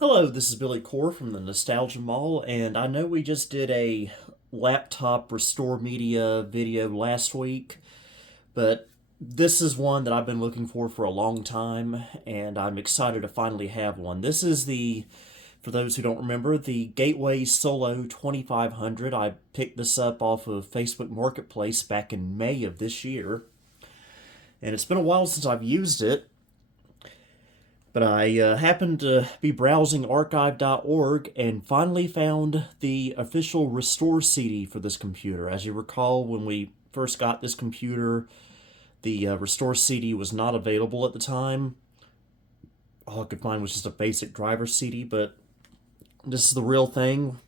Hello, this is Billy Core from the Nostalgia Mall, and I know we just did a laptop restore media video last week, but this is one that I've been looking for a long time, and I'm excited to finally have one. This is for those who don't remember, the Gateway Solo 2500. I picked this up off of Facebook Marketplace back in May of this year, and it's been a while since I've used it. But I happened to be browsing archive.org and finally found the official restore CD for this computer. As you recall, when we first got this computer, the restore CD was not available at the time. All I could find was just a basic driver CD, but this is the real thing.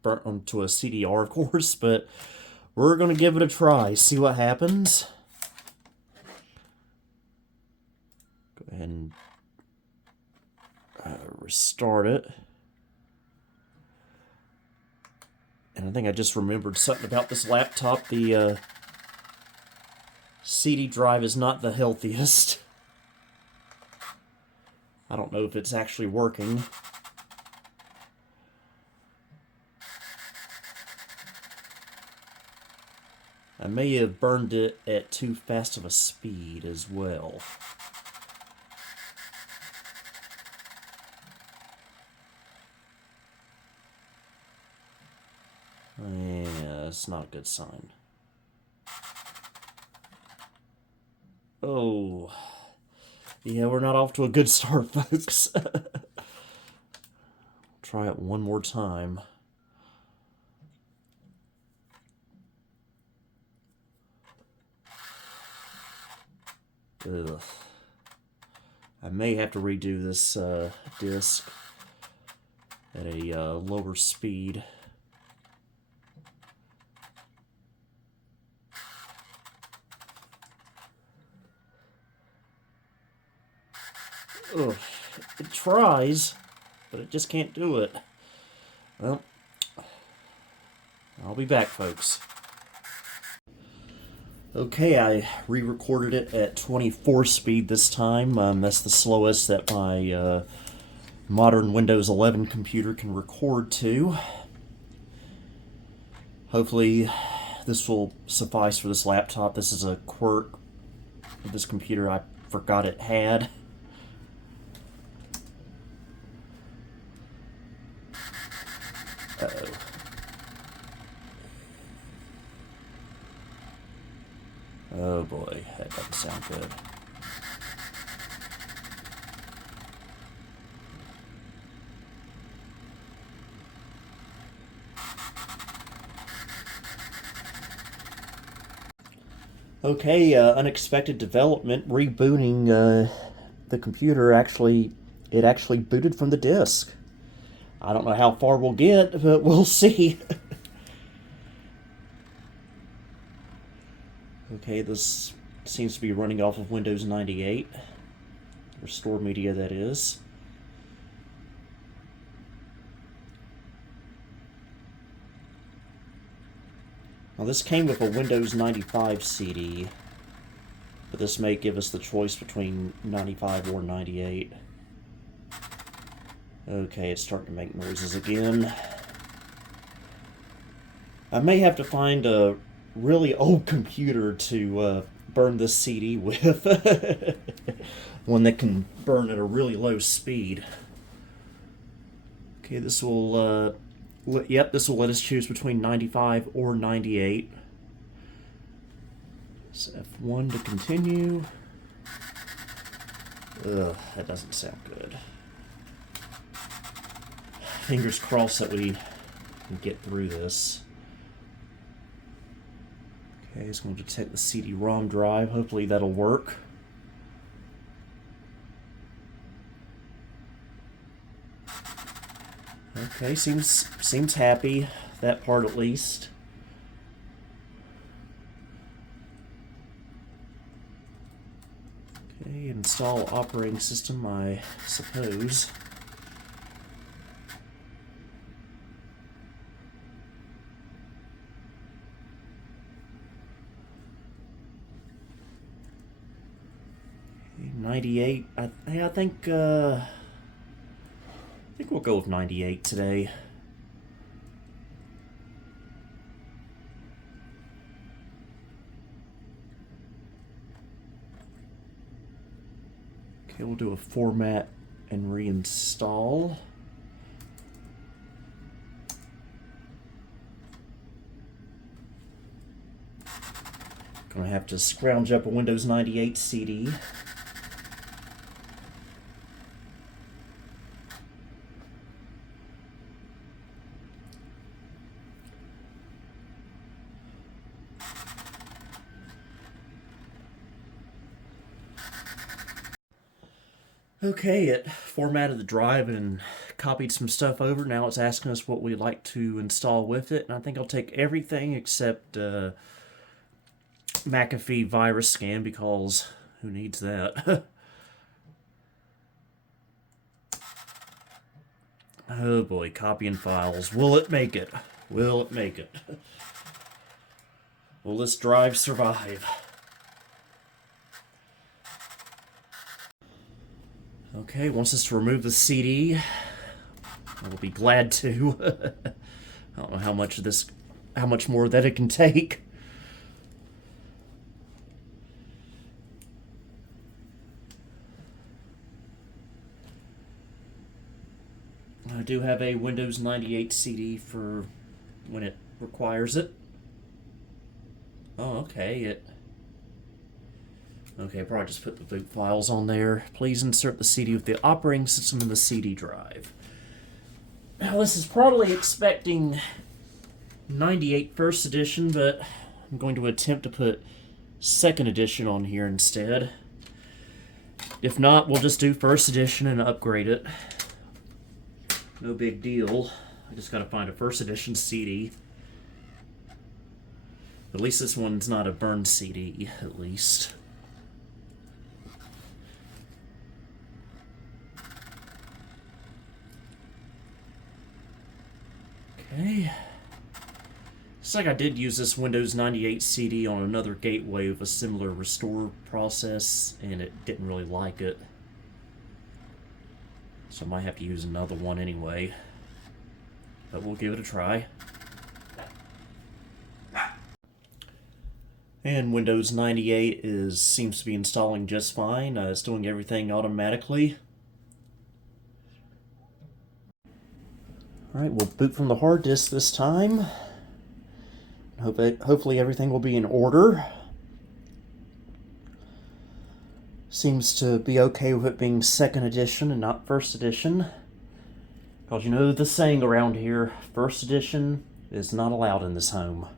Burnt onto a CDR, of course, but we're going to give it a try, see what happens. Go ahead and restart it. And I think I just remembered something about this laptop. The CD drive is not the healthiest. I don't know if it's actually working. I may have burned it at too fast of a speed as well. Yeah, it's not a good sign. Oh. Yeah, we're not off to a good start, folks. Try it one more time. Ugh. I may have to redo this disc at a lower speed. Ugh. It tries, but it just can't do it. Well, I'll be back, folks. Okay, I re-recorded it at 24 speed this time. That's the slowest that my modern Windows 11 computer can record to. Hopefully, this will suffice for this laptop. This is a quirk of this computer I forgot it had. Uh-oh. Oh boy, that doesn't sound good. Okay, unexpected development. Rebooting the computer it actually booted from the disk. I don't know how far we'll get, but we'll see. Okay, this seems to be running off of Windows 98. Restore Media, that is. Now, this came with a Windows 95 CD, but this may give us the choice between 95 or 98. Okay, it's starting to make noises again. I may have to find a really old computer to burn this CD with. One that can burn at a really low speed. Okay, this will, this will let us choose between 95 or 98. So F1 to continue. Ugh, that doesn't sound good. Fingers crossed that we can get through this. Okay, it's going to detect the CD-ROM drive. Hopefully that'll work. Okay, seems happy. That part at least. Okay, install operating system, I suppose. Okay, 98. I think think we'll go with 98 today. Okay, we'll do a format and reinstall. Gonna have to scrounge up a Windows 98 CD. Okay, it formatted the drive and copied some stuff over. Now it's asking us what we'd like to install with it. And I think I'll take everything except McAfee virus scan, because who needs that? Oh boy, copying files. Will it make it? Will it make it? Will this drive survive? Okay, wants us to remove the CD. I will be glad to. I don't know how much more that it can take. I do have a Windows 98 CD for when it requires it. Oh, okay, Okay, probably just put the boot files on there. Please insert the CD with the operating system in the CD drive. Now, this is probably expecting 98 first edition, but I'm going to attempt to put second edition on here instead. If not, we'll just do first edition and upgrade it. No big deal. I just gotta find a first edition CD. At least this one's not a burned CD, at least. Okay. Looks like I did use this Windows 98 CD on another gateway with a similar restore process, and it didn't really like it. So I might have to use another one anyway. But we'll give it a try. And Windows 98 seems to be installing just fine. It's doing everything automatically. Alright, we'll boot from the hard disk this time. Hopefully everything will be in order. Seems to be okay with it being second edition and not first edition. Because you know the saying around here, first edition is not allowed in this home.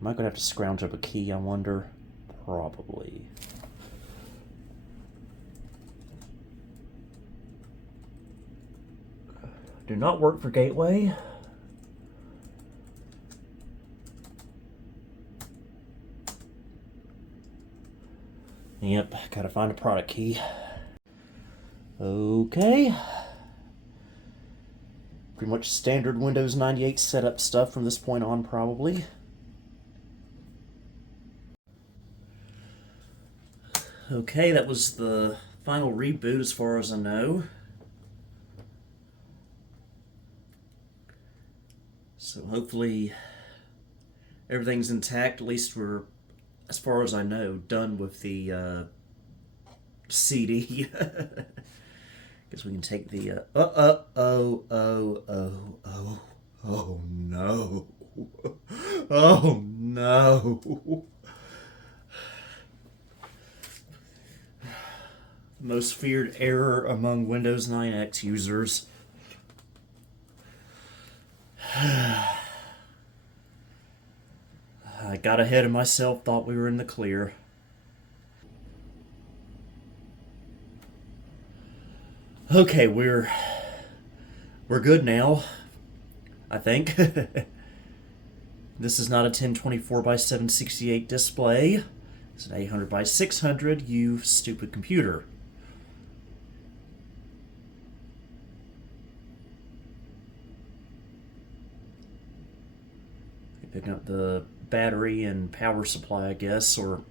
Am I going to have to scrounge up a key, I wonder? Probably. Do not work for gateway. Yep, gotta find a product key. Okay. Pretty much standard Windows 98 setup stuff from this point on, probably. Okay, that was the final reboot as far as I know. So hopefully everything's intact. At least we're, as far as I know, done with the CD. Guess we can take the oh no. Oh no. Most feared error among Windows 9X users. I got ahead of myself, thought we were in the clear. Okay, we're good now, I think. This is not a 1024 by 768 display. It's an 800 by 600, you stupid computer. Picking up the battery and power supply, I guess, or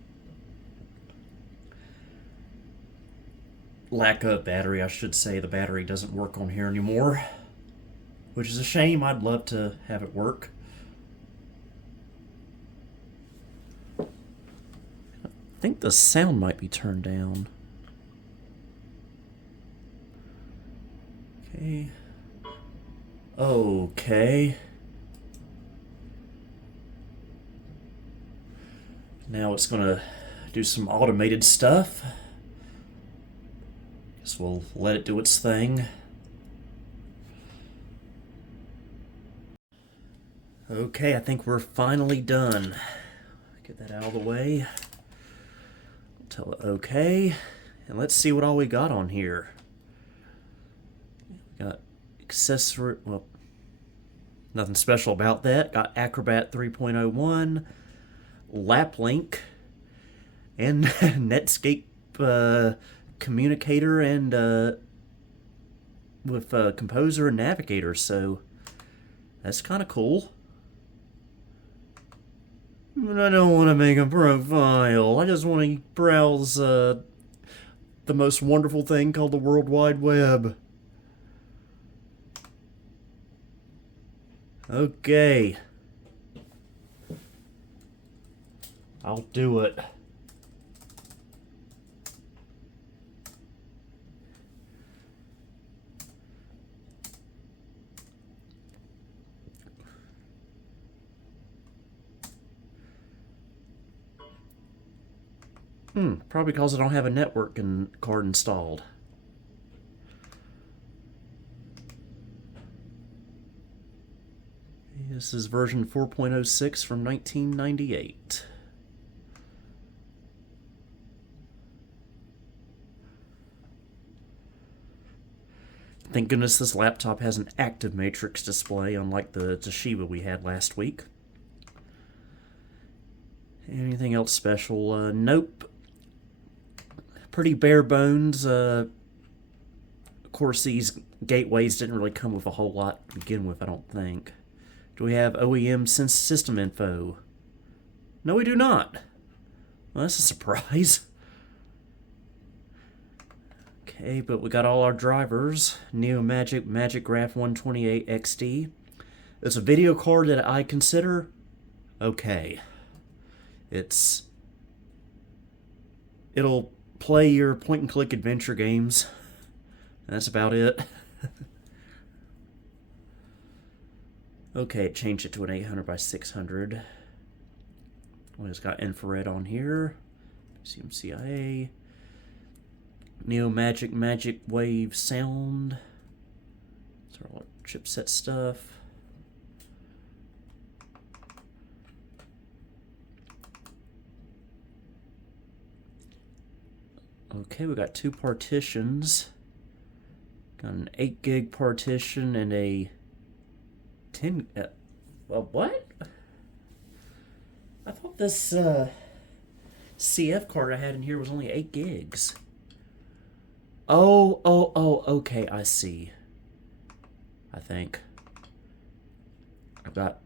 lack of battery, I should say. The battery doesn't work on here anymore, which is a shame. I'd love to have it work. I think the sound might be turned down. Okay. Okay. Now it's gonna do some automated stuff. Guess we'll let it do its thing. Okay, I think we're finally done. Get that out of the way. Tell it okay. And let's see what all we got on here. We got accessory, well, nothing special about that. Got Acrobat 3.01, LapLink, and Netscape Communicator, and with Composer and Navigator, so that's kind of cool. But I don't want to make a profile. I just want to browse the most wonderful thing called the World Wide Web. Okay. I'll do it. Probably because I don't have a network card installed. This is version 4.06 from 1998. Thank goodness this laptop has an active matrix display, unlike the Toshiba we had last week. Anything else special? Nope. Pretty bare bones. Of course, these gateways didn't really come with a whole lot to begin with, I don't think. Do we have OEM system info? No, we do not. Well, that's a surprise. Okay, but we got all our drivers. Neomagic Magic Graph 128 XD. It's a video card that I consider okay. It'll play your point-and-click adventure games. That's about it. Okay, it changed it to an 800 by 600. Well, it's got infrared on here. CMCIA. Neomagic Magic Wave sound. These are all chipset stuff. Okay, we got two partitions. Got an 8 gig partition and a 10. Well, what? I thought this CF card I had in here was only 8 gigs. Oh, okay, I see. I think. I've got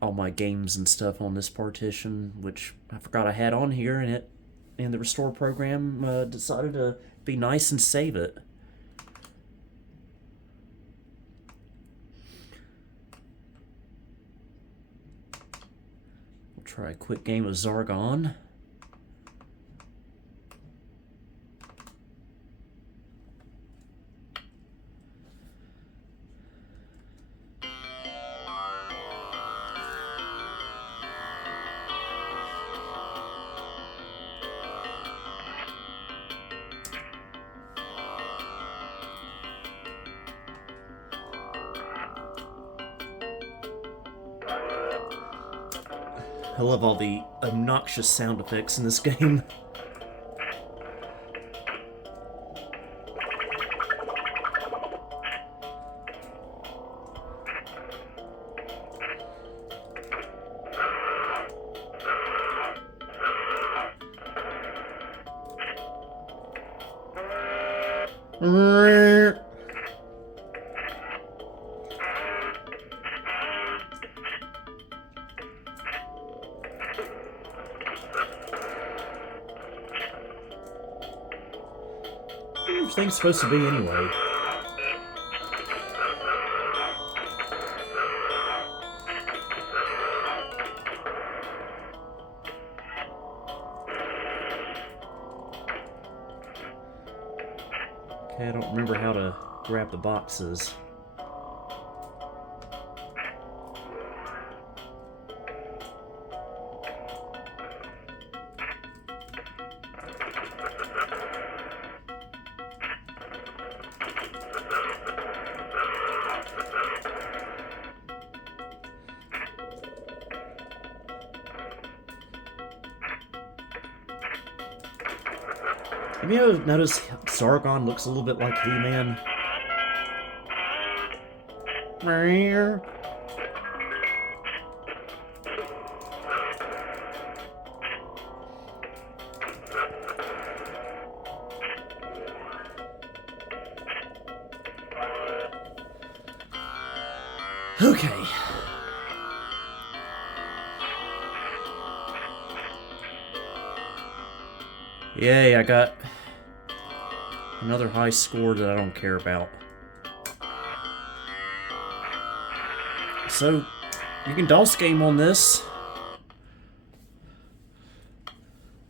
all my games and stuff on this partition, which I forgot I had on here, and the restore program decided to be nice and save it. We'll try a quick game of Zargon. I love all the obnoxious sound effects in this game. Everything's supposed to be anyway. Okay, I don't remember how to grab the boxes. Have you noticed Sargon looks a little bit like He-Man? Okay. Yay, I got another high score that I don't care about. So, you can DOS game on this.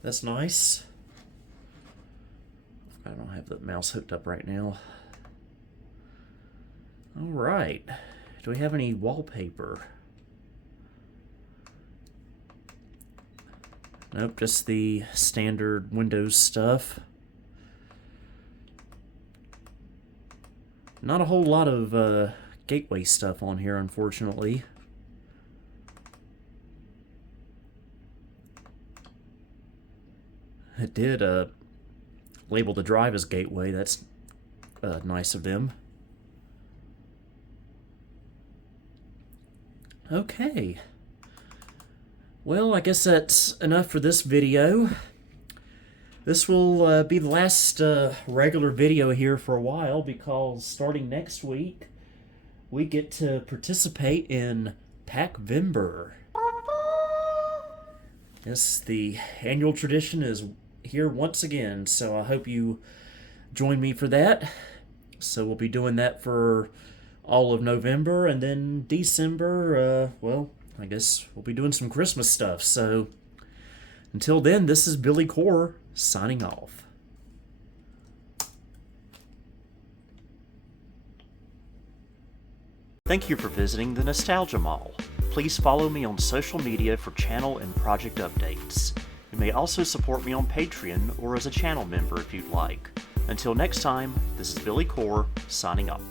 That's nice. I don't have the mouse hooked up right now. Alright. Do we have any wallpaper? Nope, just the standard Windows stuff. Not a whole lot of gateway stuff on here, unfortunately. It did label the drive as gateway. That's nice of them. Okay. Well, I guess that's enough for this video. This will be the last regular video here for a while, because starting next week, we get to participate in Packvember. Yes, the annual tradition is here once again, so I hope you join me for that. So we'll be doing that for all of November, and then December, well, I guess we'll be doing some Christmas stuff. So until then, this is Billy Core signing off. Thank you for visiting the Nostalgia Mall. Please follow me on social media for channel and project updates. You may also support me on Patreon or as a channel member if you'd like. Until next time, this is Billy Core signing off.